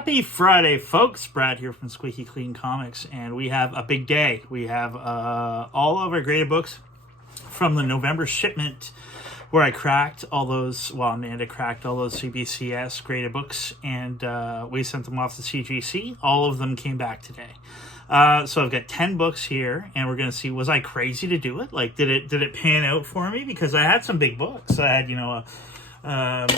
Happy Friday, folks. Brad here from Squeaky Clean Comics, and we have a big day. We have all of our graded books from the November shipment where I cracked all those, well, Amanda cracked all those CBCS graded books, and we sent them off to CGC. All of them came back today. So I've got 10 books here, and we're going to see, was I crazy to do it? Like, did it pan out for me? Because I had some big books. I had,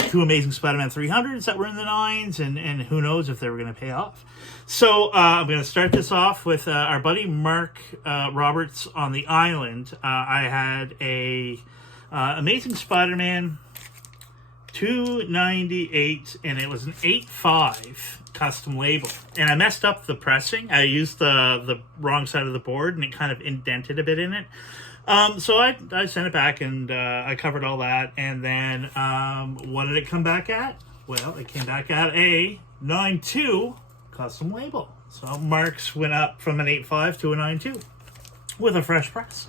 two Amazing Spider-Man 300s that were in the 9s, and who knows if they were going to pay off. So I'm going to start this off with our buddy Mark Roberts on the island. I had a Amazing Spider-Man 298, and it was an 8.5 custom label. And I messed up the pressing. I used the wrong side of the board, and it kind of indented a bit in it. So I sent it back, and I covered all that. And then what did it come back at? Well, it came back at a 9.2 custom label. So Mark's went up from an 8.5 to a 9.2 with a fresh press.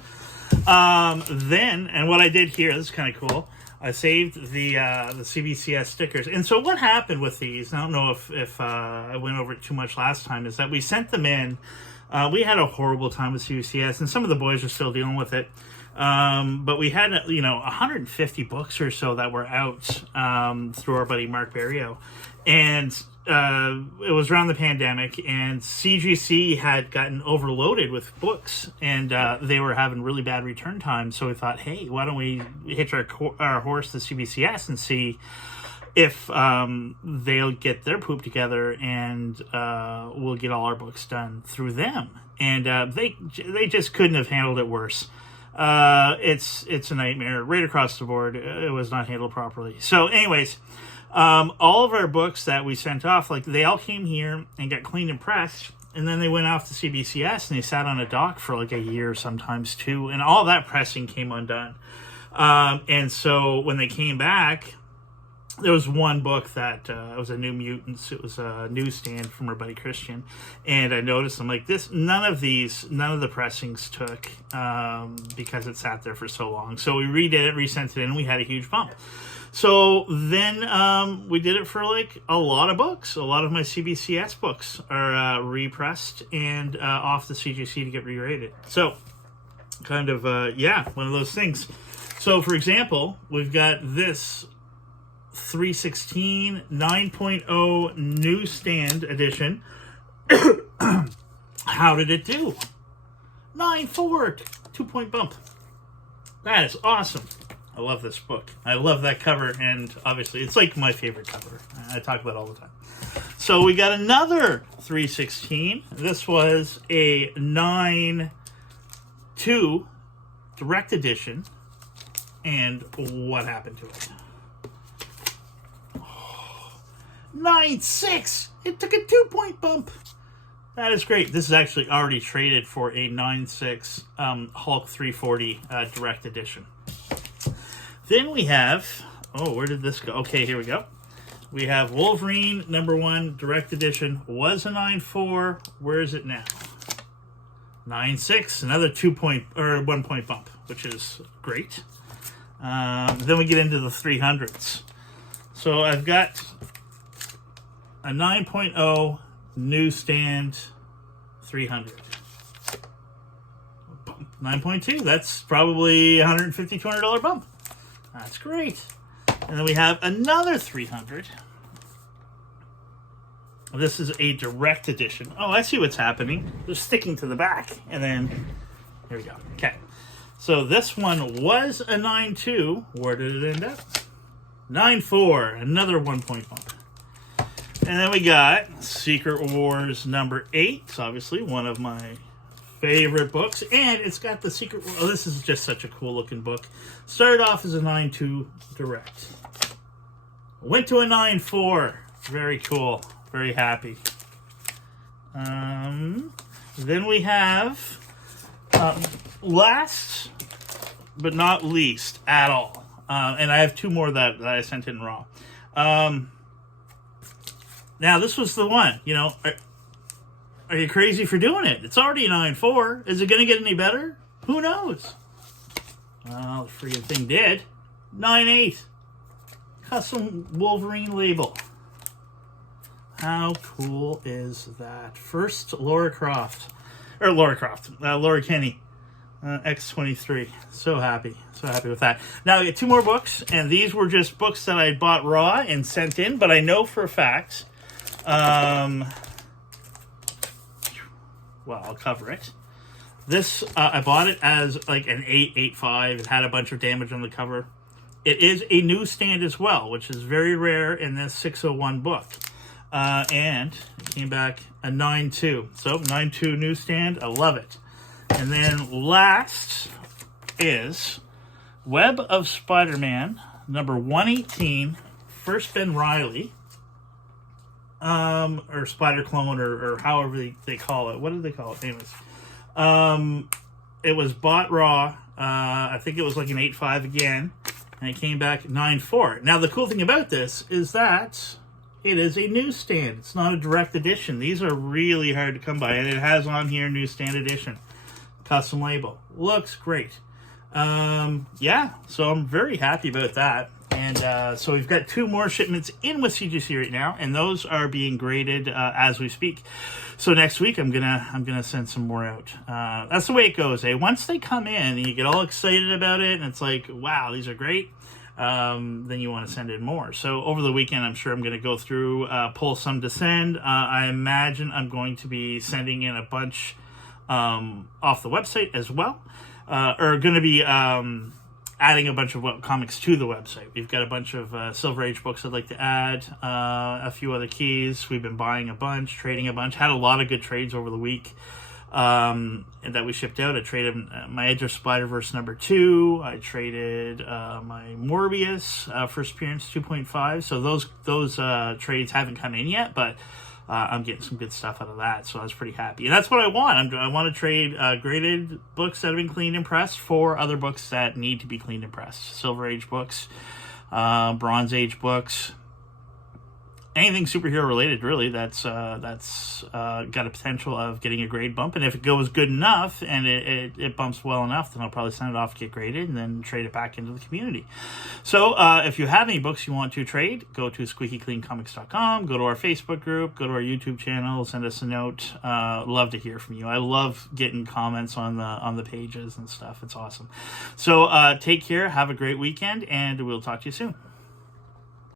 Then, and what I did here, this is kind of cool, I saved the CBCS stickers. And so what happened with these, I don't know if I went over it too much last time, is that we sent them in. We had a horrible time with CBCS, and some of the boys are still dealing with it. But we had, 150 books or so that were out through our buddy Mark Barrio. And it was around the pandemic, and CGC had gotten overloaded with books, and they were having really bad return times. So we thought, hey, why don't we hitch our horse to CBCS and see if they'll get their poop together, and we'll get all our books done through them. And they just couldn't have handled it worse. It's a nightmare right across the board. It was not handled properly. So anyways, all of our books that we sent off, like, they all came here and got cleaned and pressed, and then they went off to CBCS, and they sat on a dock for like a year, sometimes two, and all that pressing came undone. And so when they came back, there was one book that was a New Mutants. It was a newsstand from our buddy Christian, and I noticed, I'm like, none of the pressings took because it sat there for so long. So we redid it, resent it in, and we had a huge bump. So then we did it for like a lot of books. A lot of my CBCS books are repressed and off the CGC to get re-rated. So kind of, one of those things. So for example, we've got this 316 9.0 newsstand edition. How did it do? 9.4, 2-point bump. That is awesome. I love this book. I love that cover, and obviously it's like my favorite cover. I talk about it all the time. So we got another 316. This was a 9.2 direct edition, and what happened to it? 9.6. It took a 2-point bump. That is great. This is actually already traded for a 9.6 Hulk 340 direct edition. Then we have, where did this go? Okay, here we go. We have Wolverine #1 direct edition. Was a 9.4. Where is it now? 9.6. Another 1-point bump, which is great. Then we get into the 300s. So I've got a 9.0 newsstand 300. 9.2. That's probably $150, $200 bump. That's great. And then we have another 300. This is a direct edition. Oh, I see what's happening. They're sticking to the back. And then, here we go. Okay. So this one was a 9.2. Where did it end up? 9.4. Another 1-point bump. And then we got Secret Wars #8. It's obviously one of my favorite books, and it's got the Secret Wars. Oh, this is just such a cool looking book. Started off as a 9.2 direct. Went to a 9.4. Very cool. Very happy. Then we have last but not least at all. And I have two more that I sent in raw. Now, this was the one, are you crazy for doing it? It's already a 9.4. Is it going to get any better? Who knows? Well, the freaking thing did. 9.8. Custom Wolverine label. How cool is that? First Laura Kenny, X23. So happy with that. Now I get 2 more books, and these were just books that I bought raw and sent in, but I know for a fact, well, I'll cover it. This, I bought it as like an 8.85. It had a bunch of damage on the cover. It is a newsstand as well, which is very rare in this 601 book. And it came back a 9.2. So 9.2 newsstand. I love it. And then last is Web of Spider-Man, number 118, First Ben Reilly. Or Spider Clone, or however they call it. What do they call it? Anyways. It was bought raw. I think it was like an 8.5 again. And it came back 9.4. Now, the cool thing about this is that it is a newsstand. It's not a direct edition. These are really hard to come by. And it has on here newsstand edition. Custom label. Looks great. Yeah, so I'm very happy about that. And so we've got 2 more shipments in with CGC right now, and those are being graded as we speak. So next week I'm gonna send some more out. That's the way it goes. Once they come in and you get all excited about it, and it's like, wow, these are great. Then you want to send in more. So over the weekend, I'm sure I'm going to go through, pull some to send. I imagine I'm going to be sending in a bunch off the website as well, or going to be adding a bunch of comics to the website. We've got a bunch of Silver Age books I'd like to add, a few other keys. We've been buying a bunch, trading a bunch. Had a lot of good trades over the week that we shipped out. I traded my Edge of Spider-Verse number 2. I traded my Morbius first appearance 2.5. So those trades haven't come in yet, but I'm getting some good stuff out of that, so I was pretty happy. And that's what I want. I want to trade graded books that have been cleaned and pressed for other books that need to be cleaned and pressed. Silver Age books, Bronze Age books, anything superhero related, really, that's got a potential of getting a grade bump. And if it goes good enough and it bumps well enough, then I'll probably send it off to get graded and then trade it back into the community. So if you have any books you want to trade, go to squeakycleancomics.com, go to our Facebook group, go to our YouTube channel, send us a note. Love to hear from you. I love getting comments on the pages and stuff. It's awesome. So take care, have a great weekend, and we'll talk to you soon.